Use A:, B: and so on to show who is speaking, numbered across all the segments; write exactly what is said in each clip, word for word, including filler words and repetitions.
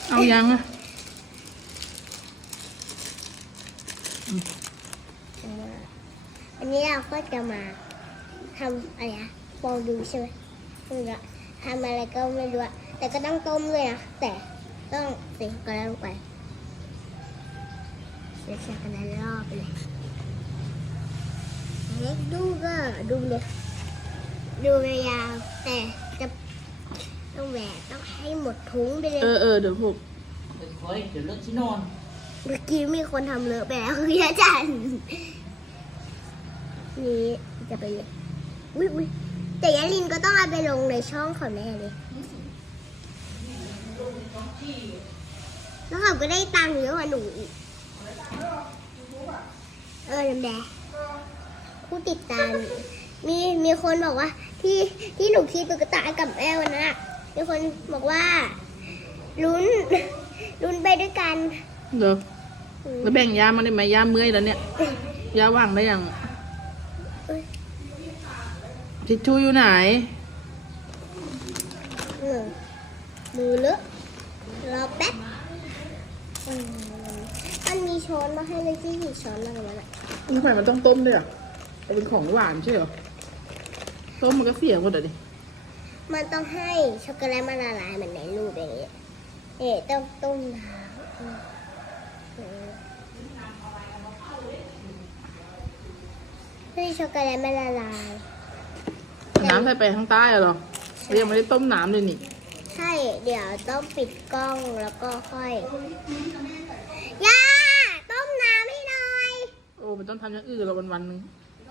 A: เอายังอะ
B: อันนี้เราก็จะมาทำอะไรนะฟองดูใช่ไหมไม่รู้อะทำอะไรก็ไม่รู้อะแต่ก็ต้องต้มเลยนะแต่ต้องใส่กระดาษลงไปใส่ช็อกโกแลตรอบไปเลยเล็กดูก็ดูเลยดูยาวๆแต่จะต้องแหวกต้องให้หมดถุงไปเลย
A: เออเออเดี๋ยวหก
C: เดี๋ยวคอยเดี๋ยวเลิกที่นอน
B: เมื่อกี้มีคนทำเลอะไปแล้วคืออาจารย์นี่จะไปเลยอุ้ยอุ้ยแต่ยาลินก็ต้องเอาไปลงในช่องเขาแน่เลยแล้วเขาก็ได้ตังค์เยอะกว่าหนูอีกเออแดงผู้ติดตามมีมีคนบอกว่าที่ที่หนูคิดตุ๊กตากับแม่วันนั้นอะมีคนบอกว่าลุ้นลุ้นไปด้วยกัน
A: เดี๋ยวแล้วแบ่งยามาได้ไหมยาเมื่อยแล้วเนี่ยยาว่างได้ยังทิชชู่อยู่ไหน
B: เออมือเลอะรอแป๊บอืมมันมีช้อนมาให้เลยที่หยิบช้อนมากับมันอะ
A: ทำไมมันต้องต้มด้วยอ่ะมันเป็นของหวานใช่เหรอต้มมันก็เสียหมดอ่ะดิ
B: มันต้องให้ช็อกโกแลตมันละลายเหมือนในรูปอย่างนี้เอ๊ะต้องต้มน้ำอืมอืมให้ช็อกโกแลตมันละลาย
A: น้ำใส่ไปข้างใต้อะเหรอเรายังไม่ได้ต้มน้ำเลยนี่
B: ใช่ เดี๋ยวต้องปิดกล้องแล้วก็ค่อยย่าต้มน้ำให้หน่อย
A: โอ้มันต้องทำอย่างอื่นเราวันวันๆหนึง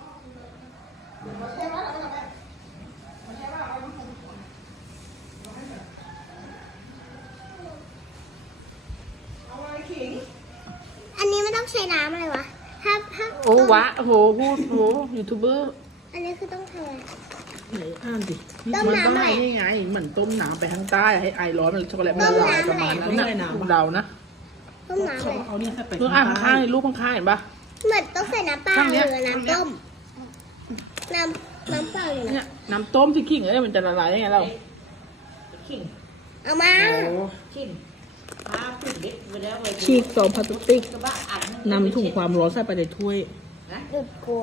B: อันนี้ไม่ต้องใช้น้ำอะไรวะ ถ้าถ้า
A: โอ้
B: ต้ม
A: วะโอ้โหพูดโอ้โหยูทูบเบอร์
B: อันนี้คือต้องทำอะไร
A: ไหนอ่านดิ
B: ต้ม
A: มัน
B: น้ำ
A: ต้อง
B: อะไร
A: ให้นี่ไงเหมือนต้มน้ำไปข้างใต้ให้ไอร้อนมันช็อกโกแลตมันละลายประมาณนั้นนะเดานะ
B: ต้มน้ำอะไร
C: เอาเนี่ยให้ไป
A: เพื่ออ่านข้างๆในรูปข้างๆเห็นปะ
B: เหมือนต้องใส่น้ำเปล่า
A: ข้าง
B: ห
A: เนี้ย
B: รือน้ำต้ม น้ำน้ำเปล่าเลย
A: เนี่
B: นะ
A: ยน้ำต้มที่ขิงเนี่ยมันจะละลายยังไงเรา
C: ขิง
B: เอามา
A: โอ้
C: ขิงมาปิดเด็กไปแล้วไป
A: ฉีกซองพลาสติก
C: กระบะอัด
A: นำถุงความร้อนใส่ไปในถ้วย
C: นะ
B: หยุดกลัว